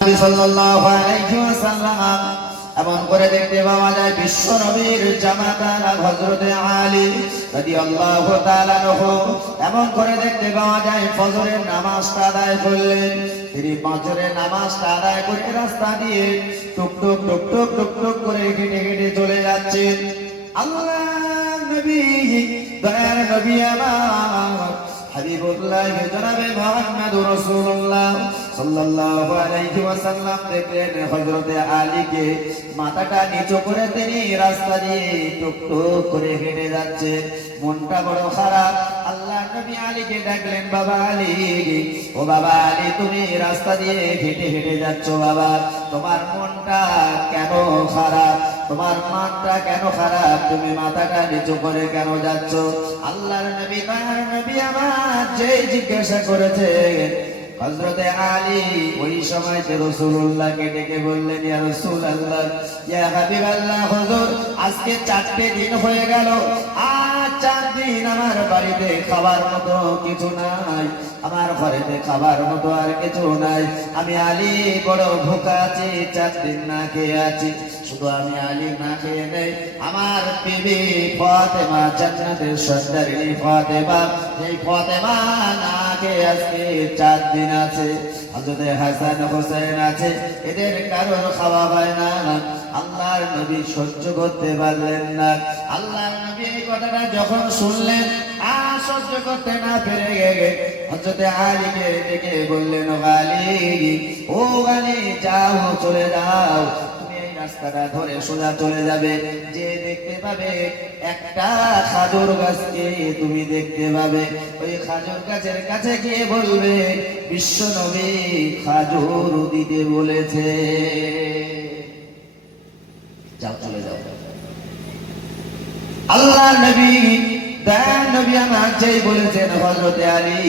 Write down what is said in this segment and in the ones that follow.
সাল্লাল্লাহু আলাইহি ওয়াসাল্লাম এমন করে দেখতে পাওয়া যায় বিশ্ব নবীর জামাতা হযরত আলী রাদিয়াল্লাহু তাআলা আনহু এমন করে দেখতে পাওয়া যায় ফজরের নামাজটা আদায় করলেন। তিনি ফজরের নামাজটা আদায় করে রাস্তা দিয়ে টুক টুক টুক টুক টুক টুক করে হেঁটে হেঁটে চলে যাচ্ছেন। আল্লাহর নবী দয়ার নবী আমার হাবিবুল্লাহ জনাবে মুহাম্মদ রাসূলুল্লাহ সাল্লাল্লাহু আলাইহি ওয়াসাল্লাম দেখলেন হযরত আলীকে মাথাটা নিচু করে তিনি রাস্তা দিয়ে টুক টুক করে হেঁটে যাচ্ছে। মনটা বড় খারাপ। আল্লাহর নবী আলীকে ডাকলেন, বাবা আলী, ও বাবা আলী, তুমি রাস্তা দিয়ে হেঁটে হেঁটে যাচ্ছ বাবা, তোমার মনটা কেন খারাপ? তোমার মনটা কেন খারাপ? তুমি মাথাটা নিচু করে কেন যাচ্ছ? আল্লাহর নবী দয়ার নবী আমার যে জিজ্ঞাসা করেছে হযরত আলী ওই সময় রাসূলুল্লাহকে ডেকে বললেন, ইয়া রাসূলুল্লাহ, ইয়া হাবিবাল্লাহ, হুজুর আজকে 4টে দিন হয়ে গেল, আজ 4 দিন আমার বাড়িতে খাবার মতো কিছু নাই, আমার ঘরেতে খাবার মতো আর কিছু নাই। আমি আলী বড় ভুকা আছি, 4 দিন না খেয়ে আছি। শুধু আমি আলী না খেয়ে নেই, আমার বিবি ফাতেমা, জান্নাতের সন্তানিনী ফাতেমা, এই ফাতেমা না খেয়ে আজকে 4 দিন আছে। হযরত হাসান হোসেন আছে, এদের কারোর খাওয়া হয় না। আল্লাহর নবী সহ্য করতে পারলেন না। আল্লাহর নবী এই কথাটা যখন শুনলেন আর সহ্য করতে না পেরে গেলে হযরত আলীকে ডেকে বললেন, ও আলী, ও আলী, যাও, চলে যাও, রাস্তাটা ধরে সোজা চলে যাবে, যে দেখতে পাবে একটা খাজুর গাছকে তুমি দেখতে পাবে, ওই খাজুর গাছের কাছে গিয়ে বলবে বিশ্ব নবী খাজুর দিতে বলেছে, যাও, চলে যাও। আল্লাহ নবী দয়ার নবী আমার যেই বলেছেন হযরত আলী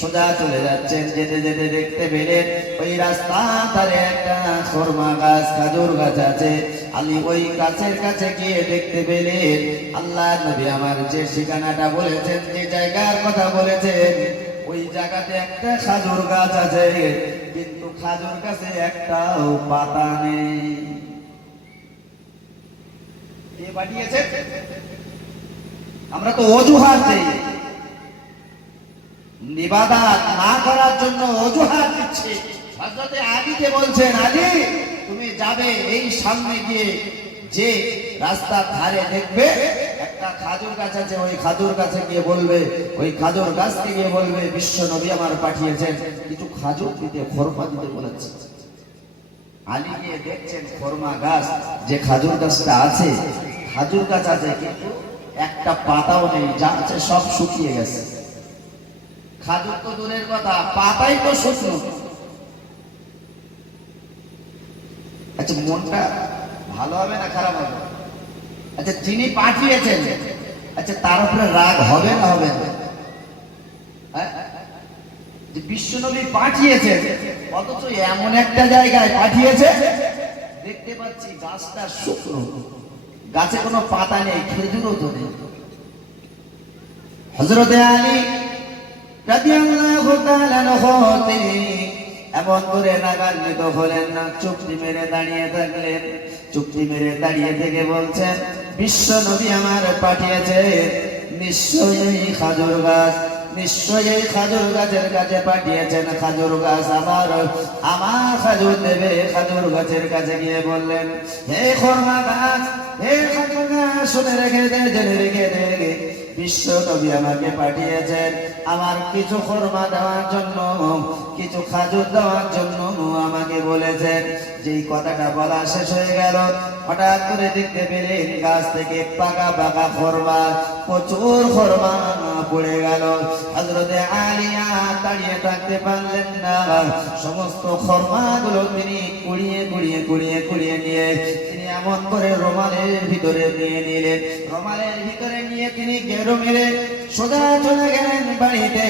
সোজা চলে যাচ্ছেন। যেতে যেতে দেখতে পেলেন ওই রাস্তা ধারে একটা খরমা গাছ, খাজুর গাছ আছে। আলী ওই গাছের কাছে গিয়ে দেখতে পেলেন আল্লাহ নবী আমার যে ঠিকানাটা বলেছেন, যে জায়গার কথা বলেছেন, ওই জায়গাতে একটা খাজুর গাছ আছে, কিন্তু খাজুর গাছে একটাও পাতা নেই। কে পাঠিয়েছে? আমরা তো অজুহাত দেই, ইবাদত না করার জন্য অজুহাত দিচ্ছি। হযরত আলীকে বলছেন, আলী তুমি যাবে, এই সামনে গিয়ে যে রাস্তার ধারে দেখবে একটা খাজুর গাছ আছে, ওই খাজুর গাছে গিয়ে বলবে, ওই খাজুর গাছকে গিয়ে বলবে বিশ্ব নবী আমার পাঠিয়েছেন কিছু খাজুর দিতে, খরমা দিতে বলেছে। আলী গিয়ে দেখছেন খরমা গাছ, যে খাজুর গাছটা আছে, খাজুর গাছ আছে কিন্তু একটা পাতাও নেই, যা আছে সব শুকিয়ে গেছে। খাজুর তো দূরের কথা, পাতাই তো শুকনো। আচ্ছা, মনটা ভালো হবে না খারাপ হবে? আচ্ছা, যিনি পাঠিয়েছেন, আচ্ছা তার উপরে রাগ হবে না হবে না? যে বিশ্বনবী পাঠিয়েছেন, অথচ এমন একটা জায়গায় পাঠিয়েছে দেখতে পাচ্ছি গাছটা শুকনো, গাছে কোনো পাতা নেই, খেজুরও তো নেই। হযরত আলী রাদিয়াল্লাহু তাআলা আনহু তিনি এমন করে নাগান্বিত হলেন না, চুক্তি মেরে দাঁড়িয়ে থাকলেন। চুক্তি মেরে দাঁড়িয়ে থেকে বলছেন, বিশ্ব নবী আমার পাঠিয়েছে, নিশ্চয়ই খাজুর গাছ, নিশ্চয়ই খাজুর গাছের কাছে পাঠিয়েছেন। খাজুর গাছ আমার খাজুর দেবে। খাজুর গাছের কাছে গিয়ে বললেন, হে খরমা গাছ, হে খাজুর গাছ, শুনে রেখে দে, জেনে রেখে দে, বিশ্ব নবী আমাকে পাঠিয়েছেন আমার কিছু খরমা দেওয়ার জন্য, কিছু খাজুর দেওয়ার জন্য আমাকে বলেছেন। যেই কথাটা বলা শেষ হয়ে গেল, হঠাৎ করে দেখতে পেলেন গাছ থেকে পাকা পাকা খরমা, প্রচুর খরমা পড়ে গেল। হযরত আলী দাঁড়িয়ে থাকতে পারলেন না, সমস্ত খরমাগুলো তিনি কুড়িয়ে কুড়িয়ে কুড়িয়ে কুড়িয়ে নিয়ে তিনি এমন করে রুমালের ভিতরে নিয়ে নিলেন। রুমালের ভিতরে নিয়ে তিনি গেরো মেরে সোজা চলে গেলেন বাড়িতে।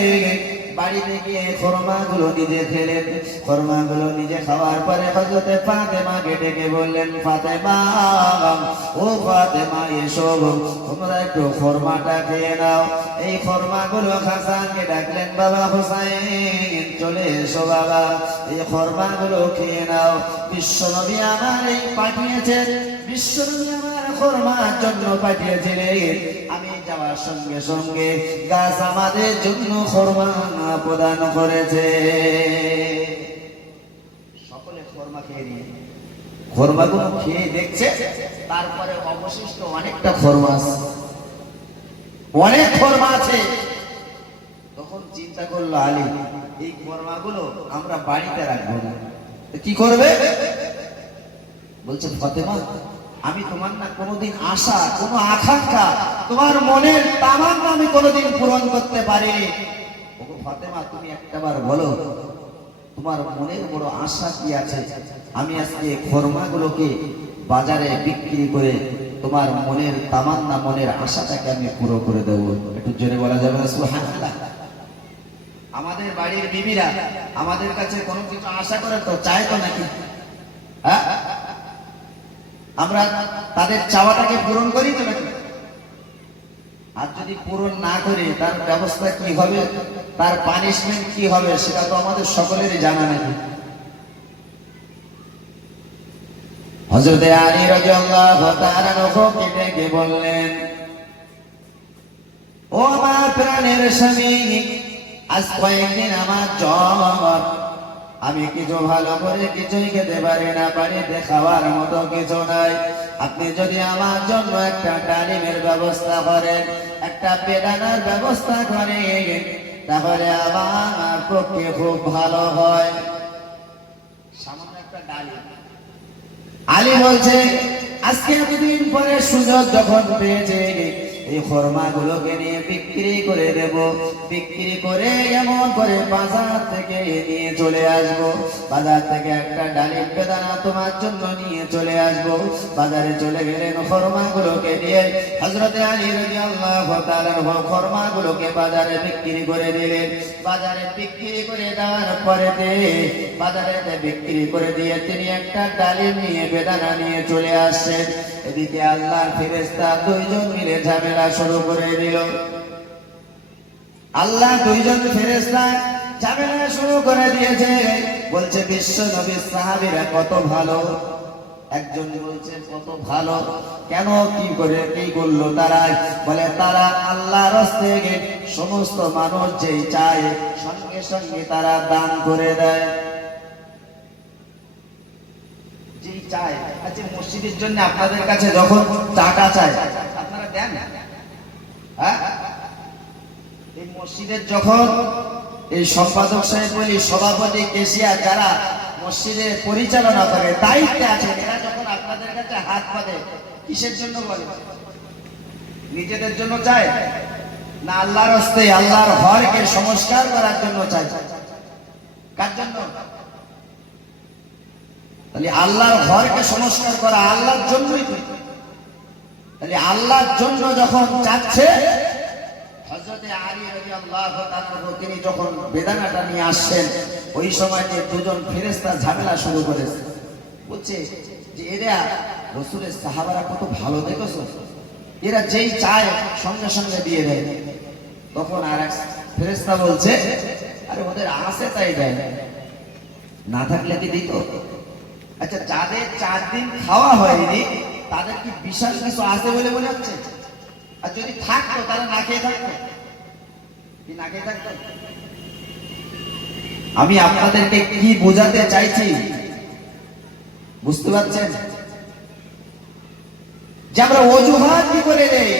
বাড়িতে গিয়ে খরমাগুলো নিজে খেলেন। খরমাগুলো নিজে খাওয়ার পরে হযরতে ফাতেমাকে ডেকে বললেন, ফাতেমা, ও ফাতেমা, এসো, তোমরা একটু খরমাটা খেয়ে নাও। এই খরমাগুলো হাসানকে ডাকলেন, বাবা হুসাইন, চলে এসো বাবা, এই খরমাগুলো খেয়ে নাও। বিশ্বনবী আমার এই পাঠিয়েছেন, বিশ্বনবী আমার খরমার জন্য পাঠিয়েছিলেন। আমি যাওয়ার সঙ্গে সঙ্গে গাছ আমাদের জন্য খরমা প্রদান করেছে। সকলে খরমা খেয়ে নিয়ে খরমাগুলো খেয়ে দেখছে, তারপরে অবশিষ্ট অনেকটা খরমা আছে, অনেক খরমা আছে। তখন চিন্তা করলো আলী, এই খরমাগুলো আমরা বাড়িতে রাখবো না, কি করবে? বলছে, ফাতেমা, আমি তোমার না কোনোদিন আশা, কোনো আকাঙ্ক্ষা, তোমার মনের তামান্না আমি কোনোদিন পূরণ করতে পারিনি। ওগো ফাতেমা, তুমি একটাবার বলো, তোমার মনের বড় আশা কি আছে? আমি আজকে খরমাগুলোকে বাজারে বিক্রি করে তোমার মনের তামান্না, মনের আশাটাকে আমি পুরো করে দেবো। একটু জোরে বলা যাবে না সুবহানাল্লাহ? আমাদের বাড়ির বিবিরা আমাদের কাছে কোনো কিছু আশা করে তো, চায় তো নাকি? হ্যাঁ, আমরা তাদের চাওয়াটাকে পূরণ করি তো নাকি? আর যদি পূরণ না করি, তার ব্যবস্থা কি হবে, তার পানিশমেন্ট কি হবে, সেটা তো আমাদের সকলেরই জানা নাকি? হযরত আলী রাদিয়াল্লাহু তাআলা নবীকে ডেকে বললেন, ও আমার প্রাণের স্বামী, আজ কয়েকদিন আমার জ্বর, আমি কিছু ভালো করে কিছুই খেতে পারি না, বাড়িতে খাওয়ার মতো কিছু নাই। আপনি যদি আমার জন্য একটা ডালিমের ব্যবস্থা করেন, একটা বেদানার ব্যবস্থা করেন, তাহলে আমার পক্ষে খুব ভালো হয়। সামান্য একটা ডালিম। আলী বলছে, আজকে এতদিন পরে সুযোগ যখন পেয়েছে, এই খরমাগুলোকে নিয়ে বিক্রি করে দেব, বিক্রি করে এমন করে বাজার থেকে নিয়ে চলে আসবো, বাজার থেকে একটা ডালিম বেদানা তোমার জন্য নিয়ে চলে আসবো। বাজারে চলে গেলেন, খরমাগুলোকে নিয়ে হযরত আলী রাদিয়াল্লাহু তাআলা খরমাগুলোকে বাজারে বিক্রি করে দিলেন। বাজারে বিক্রি করে দেওয়ার পরে বাজারে বিক্রি করে দিয়ে তিনি একটা ডালিম নিয়ে, বেদানা নিয়ে চলে আসছেন। এদিকে আল্লাহর ফেরেশতা দুইজন মিলে ঝামেলা শুরু করে দিল। আল্লাহ দুইজন ফেরেশতা ঝামেলা শুরু করে দিয়েছে। বলছে, বিশ্ব নবীর সাহাবীরা কত ভালো। একজন বলছে, কত ভালো কেন, কি করে, কি করলো তারা? বলে, তারা আল্লাহর রাস্তায় সমস্ত মানুষ যেই চায় সঙ্গে সঙ্গে তারা দান করে দেয়। যেই চায়, আচ্ছা মসজিদের জন্য আপনাদের কাছে যখন টাকা চায় আপনারা দেন? হ্যাঁ, এই মসজিদের যখন এই সম্পাদক সাহেব বলি, সভাপতি, কেশিয়ার, যারা মসজিদের পরিচালনা করে দায়িত্বে আছেন, এরা যখন আপনাদের কাছে হাত পাতে, কিসের জন্য বলে? নিজেদের জন্য চায় না আল্লাহর হস্তে, আল্লাহর ঘরকে সংস্কার করার জন্য চায়? কার জন্য? তাহলে আল্লাহর ঘরকে সংস্কার করা আল্লাহর জন্যই। তাহলে আল্লাহর জন্য যখন চাচ্ছে, হযরত আলী রাদিয়াল্লাহু তাআলা তিনি যখন বেদানাটা নিয়ে আসছেন, ওই সময় যে দুজন ফেরেশতা ঝামেলা শুরু করেছে। বলছে যে, এরা রাসূলের সাহাবারা কত ভালো, দেখছো, এরা যেই চায় সঙ্গে সঙ্গে দিয়ে দেয়। তখন আরেক ফেরেশতা বলছে, আরে ওদের আছে তাই দেয়, না থাকলে কি দিত? আচ্ছা, যাদের 4 দিন খাওয়া হয়নি তাদের কি বিশাল কিছু আছে বলে মনে হচ্ছে? আর যদি থাকতো তারা না খেয়ে থাকতো? কি না খেয়ে থাকতো? আমি আপনাদেরকে কি বোঝাতে চাইছি বুঝতে পারছেন? যে আমরা অজুহাত কি করে দেই?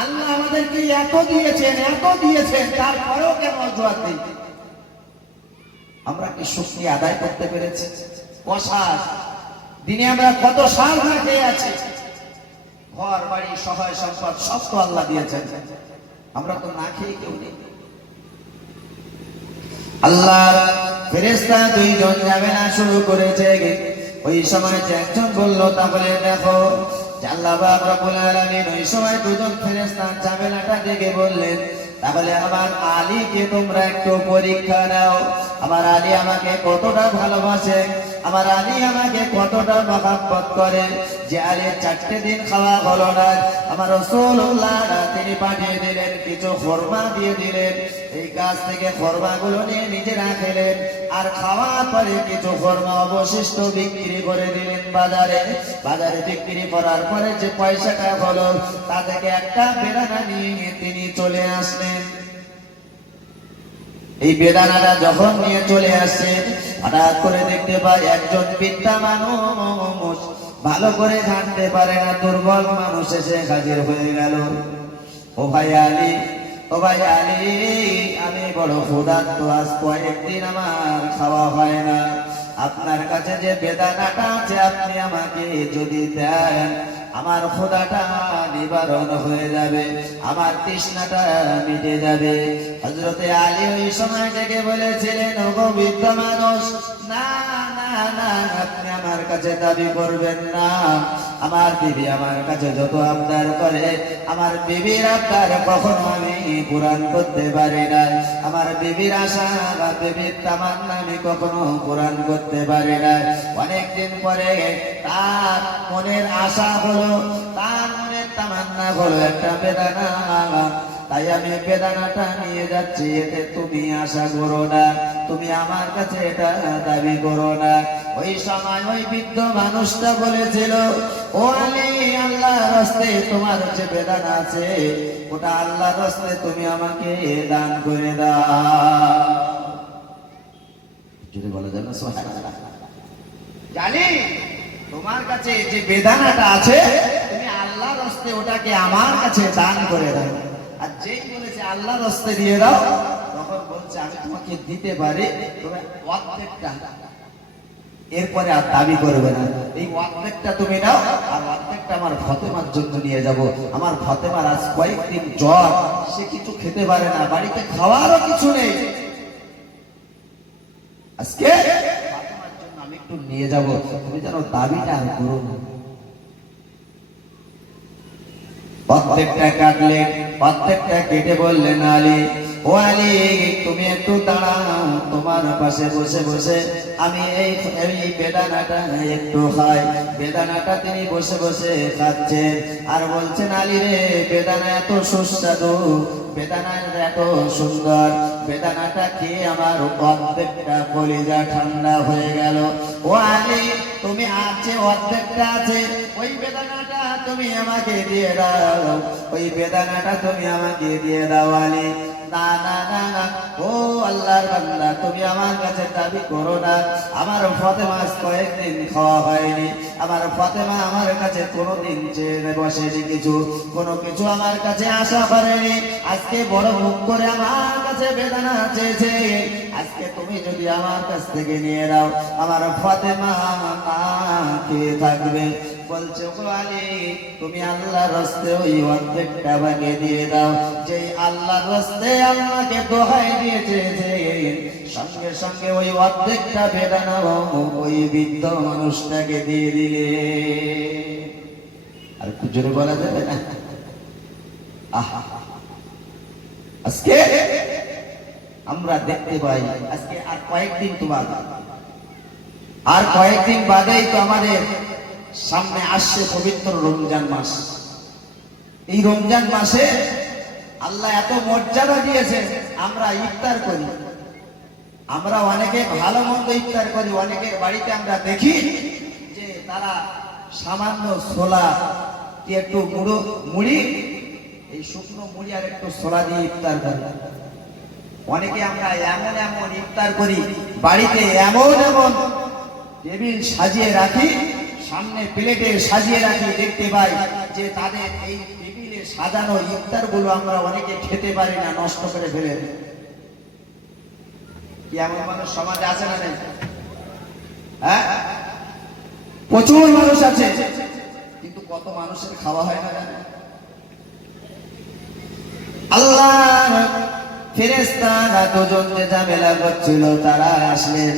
আল্লাহ আমাদেরকে এত দিয়েছেন, তারপরেও কেন অজুহাত দেই? আমরা কি শক্তি আদায় করতে পেরেছি? দিনে আমরা কত সাল না খেয়ে আছি, ঘর বাড়ি সহায় সম্পদ সব তো আল্লাহ দিয়েছেন, আমরা তো না খেয়ে কেউ নেই। আল্লাহ ফেরেশতা দুইজন ঝামেলা শুরু করেছে। ওই সময় একজন বলল, তাহলে দেখো, আল্লাহ পাক রব্বুল আলামিন ওই সময় দুজন ফেরেশতা ঝামেলাটা দেখে বললেন, তাহলে আমার আলীকে তোমরা একটু পরীক্ষা নাও, আমার আলী আমাকে কতটা ভালোবাসে, আমার আলী আমাকে কতটা মহব্বত করে। যে আলীর 4টে দিন খাওয়া হলো না, আমার রাসূলুল্লাহ তিনি পাঠিয়ে দিলেন, কিছু খরমা দিয়ে দিলেন। এই গাছ থেকে খরমাগুলো নিয়ে নিজেরা খেলেন, আর খাওয়ার পরে কিছু খরমা অবশিষ্ট বিক্রি করে দিলেন বাজারে। বাজারে বিক্রি করার পরে যে পয়সাটা হলো, তা থেকে একটা বেদানা নিয়ে তিনি চলে আসলেন। এই বেদানাটা যখন নিয়ে চলে আসছেন, হঠাৎ করে দেখতে পাই একজন বৃদ্ধা মানুষ, ভালো করে জানতে পারে না, দুর্বল মানুষ এসে হাজির হয়ে গেল। ও ভাই আলী, ও ভাই আলী, আমি বড় ক্ষুধার্ত, আজ কয়েকদিন আমার খাওয়া হয় না। আপনার কাছে যে বেদানাটা আছে, আপনি আমাকে যদি দেন, আমার ক্ষুধাটা নিবারণ হয়ে যাবে, আমার তৃষ্ণাটা মিটে যাবে। হযরতে আলী ওই সময় থেকে বলেছিলেন, ওগো বৃদ্ধ মানুষ, না না না, আপনি আমার কাছে দাবি করবেন না। আমার বিবি আমার কাছে যত আবদার করে, আমার বিবির আবদার কখনো আমি পূরণ করতে পারি না। আমার বিবির আশা বা বিবির তামান্না আমি কখনো পূরণ করতে পারি না। অনেকদিন পরে তার মনের আশা হলো, তার মনের তামান্না হলো একটা বেদানা। তাই আমি বেদানাটা নিয়ে যাচ্ছি, এতে তুমি আশা করো না, তুমি আমার কাছে এটা দাবি করো না। ওই সময় ওই বৃদ্ধ মানুষটা বলেছিল, ও আলী, আল্লাহর রাস্তায় তোমার যে বেদানা আছে, ওটা আল্লাহর রাস্তায় তুমি আমাকে দান করে দাও। যদি বলা যাবে না সুবহানাল্লাহ, জানি তোমার কাছে যে বেদানাটা আছে, তুমি আল্লাহর রাস্তায় ওটাকে আমার কাছে দান করে দাও। আর যেই বলেছে আল্লাহর রাস্তায় দিয়ে দাও, তখন বলছে আমি তোমাকে দিতে পারি, তবে অর্ধেকটা, এরপরে আর দাবি করবে না। এই অর্ধেকটা তুমি নাও, আর অর্ধেকটা আমার ফাতেমার জন্য নিয়ে যাব। আমার ফাতেমার আজ কয়েকদিন জ্বর, সে কিছু খেতে পারে না, বাড়িতে খাওয়ারও কিছু নেই। আজকে ফাতেমার জন্য আমি একটু নিয়ে যাব, তুমি যেন দাবিটা আর করো না। প্রত্যেকটা কাটলেন, প্রত্যেকটা কেটে বললেন, আলী, ও আলী, তুমি একটু দাঁড়াও, তোমার পাশে বসে বসে আমি এই বেদানাটা একটু খাই। বেদানাটা তিনি বসে বসে খাচ্ছেন আর বলছেন, আলী রে, বেদানা এত সুস্বাদু, বেদানা এত সুন্দর, বেদানাটা খেয়ে আমার অর্ধেকটা কলিজা ঠান্ডা হয়ে গেল। ও আলী, তুমি আছে অর্ধেকটা আছে, ওই বেদানাটা তুমি আমাকে দিয়ে দাও, ওই বেদানাটা তুমি আমাকে দিয়ে দাও। আলী, না না না না, ও আল্লাহর বান্দা, তুমি আমার কাছে দাবি করো না। আমার ফাতেমা কয়েকদিন খাওয়া হয়নি, আমার ফাতেমা আমার কাছে কোনোদিন চেয়ে বসেনি, কোনো কিছু আমার কাছে আশা করেনি। আজকে বড় মুখ করে আমার কাছে বেদনা চেয়েছে, আজকে তুমি যদি আমার কাছ থেকে নিয়ে নাও, আমার ফাতেমা খেয়ে থাকবে। বলছে, ও আলী, তুমি আল্লাহর রাস্তায় ওই অর্ধেকটা ভাগে দিয়ে দাও। যে আল্লাহর রাস্তায় আল্লাহকে দোহাই দিয়েছে, সঙ্গে সঙ্গে ওই অর্ধেকটা বেদানা ওই বৃদ্ধ মানুষটাকে দিয়ে দিলে। আর একটু জোরে বলা যাবে না? আজকে আমরা দেখতে পাই, আজকে আর কয়েকদিন তো বাদ, আর কয়েকদিন বাদেই তো আমাদের সামনে আসছে পবিত্র রমজান মাস। এই রমজান মাসে আল্লাহ এত মর্যাদা দিয়েছেন, আমরা ইফতার করি, আমরা অনেকে ভালো মন্দ ইফতার করি। অনেকের বাড়িতে আমরা দেখি যে তারা সামান্য ছোলা দিয়ে একটু মুড়ি, এই শুকনো মুড়ি আর একটু ছোলা দিয়ে ইফতার করি। অনেকে আমরা এমন এমন ইফতার করি, বাড়িতে এমন এমন টেবিল সাজিয়ে রাখি, সামনে প্লেটে সাজিয়ে রাখি, দেখতে পাই যে তাদের এই টেবিলে সাজানো ইফতার গুলো আমরা অনেকে খেতে পারি না, নষ্ট করে ফেলে। কি এমন মানুষ সমাজে আছে না নেই? হ্যাঁ, প্রচুর মানুষ আছে, কিন্তু কত মানুষের খাওয়া হয় না জানেন? আল্লাহ ফেরেশতারা দুজন যে ঝামেলা করছিল, তারা আসলেন,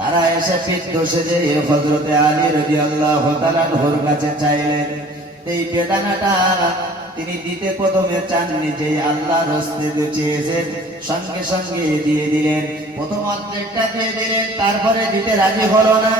তারা এসে পিঠ দোষে যে হযরতে আলী রাদিয়াল্লাহু তাআলা ওর কাছে চাইলেন, এই বেদানাটা তিনি দিতে প্রথমে চাননি, যে আল্লাহর হস্তে চেয়েছেন সঙ্গে সঙ্গে দিয়ে দিলেন। প্রথম অর্ধেকটা দিয়ে দিলেন, তারপরে দিতে রাজি হলো না,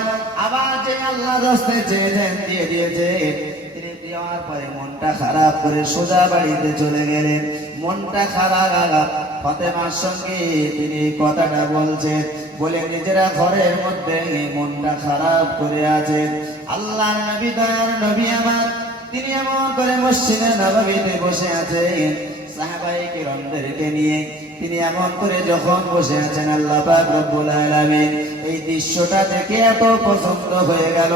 আবার যে আল্লাহর হস্তে চেয়েছেন দিয়ে দিয়েছেন। তিনি দেওয়ার পরে মনটা খারাপ করে সোজা বাড়িতে চলে গেলেন। মনটা খারাপ, ফাতেমার সঙ্গে তিনি কথাটা বলছেন, বলে নিজেরা ঘরের মধ্যে মনটা খারাপ করে আছেন। আল্লাহর নবী, দয়ার নবী আমার, তিনি এমন করে মসজিদে নববীতে বসে আছেন সাহাবায়ে কিরামদেরকে নিয়ে। তিনি এমন করে যখন বসে আছেন, আল্লাহ পাক রব্বুল আলামিন এই দৃশ্যটা দেখে এত পছন্দ হয়ে গেল।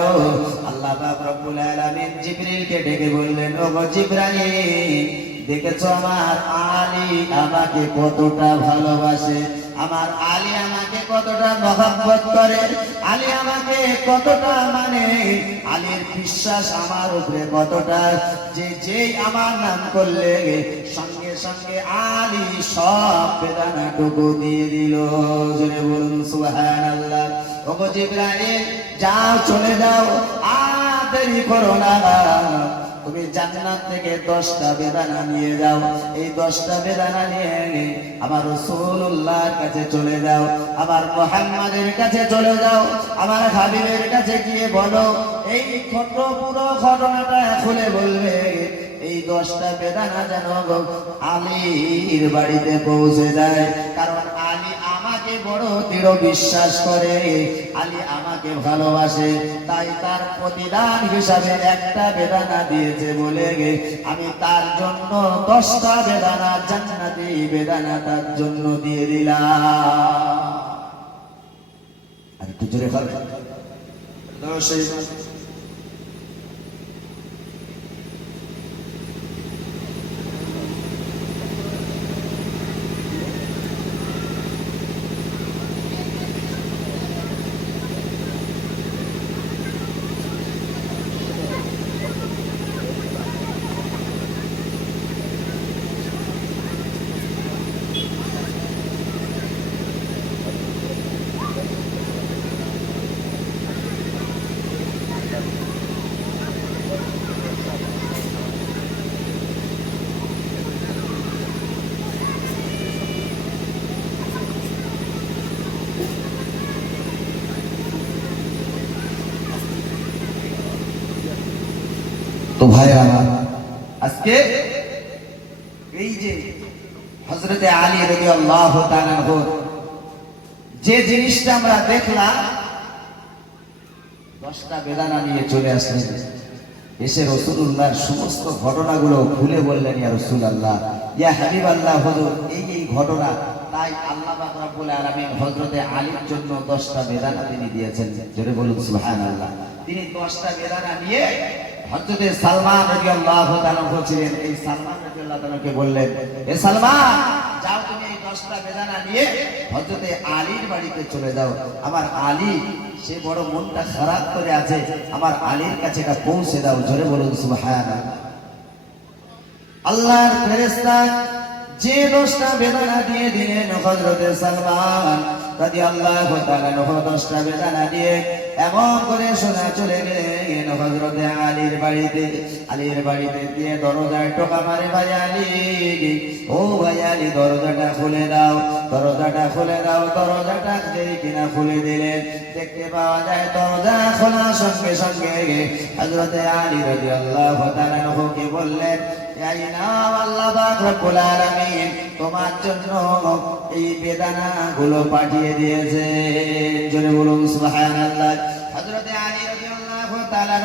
আল্লাহ পাক রব্বুল আলামিন জিবরিলকে ডেকে বললেন, ও জিবরাইল, দেখেছো আমার আলী আমাকে কতটা ভালোবাসে, আমার আলী আমাকে কতটা মহব্বত করে, আলী আমাকে কতটা মানে, আলীর বিশ্বাস আমার উপরে কতটা, যে যেই আমার নাম করলে সঙ্গে সঙ্গে আলী সব বেদনাটুকু দিয়ে দিল। জোরে বলুন সুবহানাল্লাহ। ওগো জিবরাইল, যাও চলে যাও, আর দেরি করো না, তুমি জান্নাত থেকে 10টা বেদানা নিয়ে যাও। এই 10টা বেদানা নিয়ে আমার রাসূলুল্লাহর কাছে চলে যাও, আমার মুহাম্মাদের কাছে চলে যাও, আমার হাবিবের কাছে গিয়ে বলো, এই পুরো ঘটনাটা খুলে বলবে। এই 10টা বেদানা যেন আলীর বাড়িতে পৌঁছে যায়, কারণ আলী আমাকে বড় দৃঢ় বিশ্বাস করে, আলী আমাকে ভালোবাসে, তাই তার প্রতিদান হিসাবে একটা বেদানা দিয়েছে বলে আমি তার জন্য 10টা বেদানা, জান্নাতি বেদানা তার জন্য দিয়ে দিলাম। আর একটু জোরে খাবে। তো ভাইরা আমার, আজকে এই যে হযরতে আলী রাদিয়াল্লাহু তাআলা আনহু যে জিনিসটা আমরা দেখলাম, 10টা বেদানা নিয়ে চলে আসলেন, এসে রাসূলুল্লাহর সমস্ত ঘটনাগুলো খুলে বললেন, ইয়া রাসূলুল্লাহ, ইয়া হাবিবাল্লাহ, হুজুর এই ঘটনা। তাই আল্লাহ পাক রব্বুল আলামিন হযরতে আলীর জন্য 10টা বেদানা তিনি দিয়েছেন। জোরে বলুন সুবহানাল্লাহ। তিনি 10টা বেদানা নিয়ে হযরতে সালমান রাদিয়াল্লাহু তাআলা ছিলেন, এই সালমান রাদিয়াল্লাহু তাআলাকে বললেন, এ সালমান, যাও তুমি এই 10টা বেদানা নিয়ে হযরতে আলীর বাড়িতে চলে যাও, আমার আলী সে বড় মনটা খারাপ করে আছে, আমার আলীর কাছে এটা পৌঁছে দাও। জোরে বলুন সুবহানাল্লাহ। আল্লাহর ফেরেশতা যে 10টা বেদানা দিয়ে দিলেন হযরতে সালমান রাদিয়াল্লাহু তাআলা 10টা বেদানা দিয়ে এমন করে সোজা চলে গেলেন হযরতে আলীর বাড়িতে। আলীর বাড়িতে দিয়ে দরজায় টোকা মারে, ভাই আলী, ও ভাই আলী, দরজাটা খুলে দাও, দরজাটা খুলে দাও। দরজাটা যেই কিনা খুলে দিলেন, দেখতে পাওয়া যায় দরজা খোলার সঙ্গে সঙ্গে হযরতে আলী রাদিয়াল্লাহু তাআলা কে বললেন, আল্লাহ পাক রব্বুল আলামিন তোমার জন্য এই বেদানা গুলো পাঠিয়ে দিয়েছে। জোরে বলুন সুবহানাল্লাহ। হযরতে আলী রাদিয়াল্লাহু তাআলা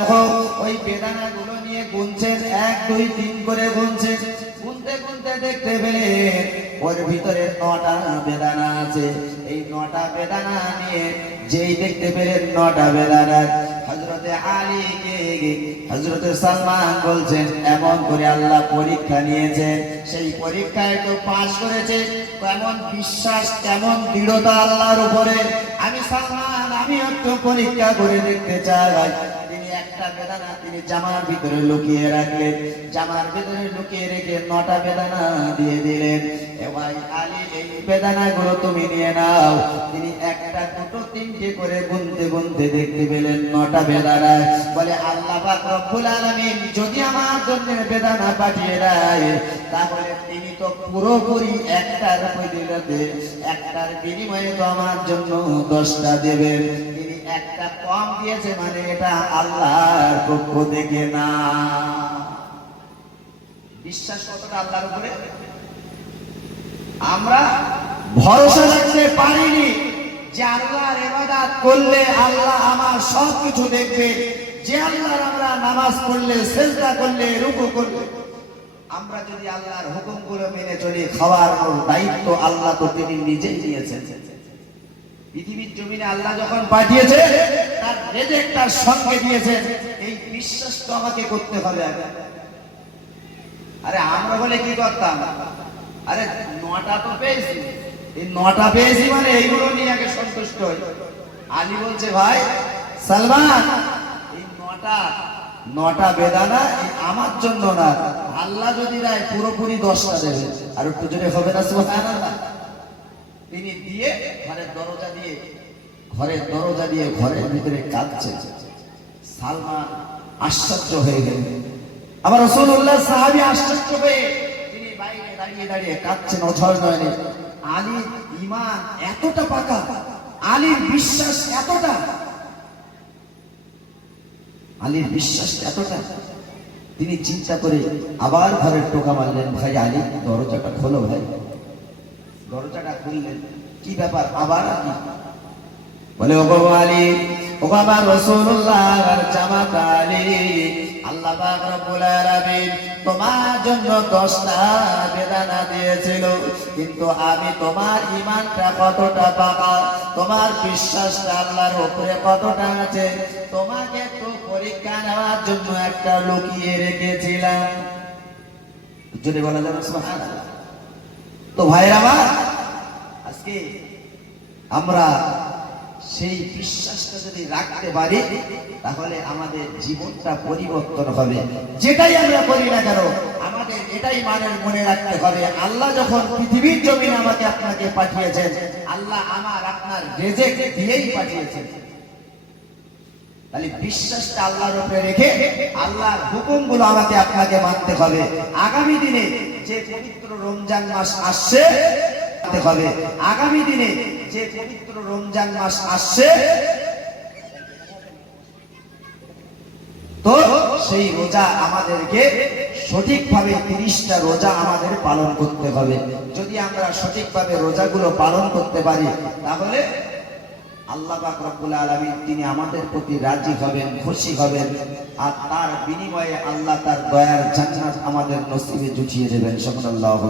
ওই বেদানা গুলো নিয়ে গুনছেন, 1 2 3 করে গুনছেন। গুনতে গুনতে দেখতে পেলেন ওর ভিতরে 9টা বেদানা আছে। এই 9টা বেদানা নিয়ে যেই দেখতে পেলেন 9টা বেদানা, হযরতে আলীকে হযরতে সালমান বলছেন, এমন করে আল্লাহ পরীক্ষা নিয়েছেন, সেই পরীক্ষায় তো পাশ করেছে। কেমন বিশ্বাস, কেমন দৃঢ়তা আল্লাহর উপরে। আমি সালমান, আমি একটু পরীক্ষা করে দেখতে চাই। তিনি একটা একটা বেদনা তিনি জামার ভিতরে লুকিয়ে রাখলেন, জামার ভিতরে লুকিয়ে রেখে 9টা বেদনা দিয়ে দিলেন। এ ভাই আলী, এই বেদনাগুলো তুমি নিয়ে নাও। তিনি একটা, দুটো, তিনটে করে গুনতে গুনতে দেখতে পেলেন 9টা বেদনা। বলে আল্লাহ পাক রব্বুল আলামিন যদি আমার জন্য বেদনা পাঠিয়ে দেয়, তাহলে তিনি তো পুরোপুরি একটার বদলে একটার বিনিময়ে তো আমার জন্য 10টা দেবেন। তিনি একটা কম দিয়েছে মানে এটা আল্লাহর পক্ষ থেকে না। বিশ্বাস কতটা আল্লাহর উপরে? আমরা ভরসা রাখতে পারিনি যে আল্লাহর ইবাদত করলে আল্লাহ আমার সবকিছু দেখবে, যে আল্লাহর আমরা নামাজ পড়লে, সিজদা করলে, রুকু করলে, আমরা যদি আল্লাহর হুকুমগুলো মেনে চলি, খাওয়ার দায়িত্ব আল্লাহ তো তিনি নিজেই নিয়েছেন। পৃথিবীর জমিনে আল্লাহ যখন পাঠিয়েছে তার রিজিক তার সঙ্গে দিয়েছেন, এই বিশ্বাস তো আমাকে করতে হবে। আরে আমরা বলে কি করতাম, আরে 9টা তো পেয়েছি, এই 9টা পেয়েছি মানে এইগুলো নিয়ে আগে সন্তুষ্ট হই। আলী বলছে ভাই সালমান, এই 9টা বেদানা আমার জন্য না, আল্লাহ যদি দেয় পুরোপুরি 10টা দেবে। আর একটু জোরে হবে না সুবহানাল্লাহ? তিনি দিয়ে ঘরের দরজা দিয়ে ঘরের ভিতরে কাঁদছে। সালমান আশ্চর্য হয়ে গেলেন। আমার রাসূলুল্লাহ সাহাবী আশ্চর্য হয়ে তিনি বাইরে দাঁড়িয়ে দাঁড়িয়ে কাঁদছেন অঝর নয়নে। আলীর ঈমান এতটা পাকা, আলীর বিশ্বাস এতটা, তিনি চিন্তা করে আবার ঘরের টোকা মারলেন, ভাই আলী দরজাটা খোলো ভাই। দরজাটা খুললেন, কি ব্যাপার আবার আপনি? বলে ও বাবা আলী, ও বাবা রাসূলুল্লাহর জামাতা আলী, আল্লাহ পাক রব্বুল আলামিন তোমার জন্য 10টা বেদনা দিয়েছিল, কিন্তু আমি তোমার ঈমানটা কতটা পাকা, তোমার বিশ্বাসটা আল্লাহর উপরে কতটা আছে, তোমাকে একটু পরীক্ষা নেওয়ার জন্য একটা লুকিয়ে রেখেছিলাম। যদি বলা যাবে সুবহানাল্লাহ। তো ভাইরা আমার, আজকে আমরা সেই বিশ্বাসটা যদি রাখতে পারি, তাহলে আমাদের জীবনটা পরিবর্তন হবে। যেটাই আমরা করি না কেন, আমাদের এটাই মনে রাখতে হবে, আল্লাহ যখন পৃথিবীর জমিনে আমাকে আপনাকে পাঠিয়েছেন, আল্লাহ আমার আপনার রিজিক দিয়েই পাঠিয়েছেন। তাহলে বিশ্বাসটা আল্লাহর উপরে রেখে আল্লাহর হুকুমগুলো আমাকে আপনাকে মানতে হবে। আগামী দিনে যে পবিত্র রমজান মাস আসছে, আগামী দিনে যে পবিত্র রমজান মাস আসছে, তো সেই রোজা আমাদেরকে সঠিকভাবে 30টা রোজা আমাদের পালন করতে হবে। যদি আমরা সঠিকভাবে রোজাগুলো পালন করতে পারি, তাহলে আল্লাহ পাক রব্বুল আলামিন তিনি আমাদের প্রতি রাজি হবেন, খুশি হবেন, আর তার বিনিময়ে আল্লাহ তার দয়ার জান্নাত আমাদের নসিবে জুটিয়ে দেবেন। সুবহানাল্লাহ।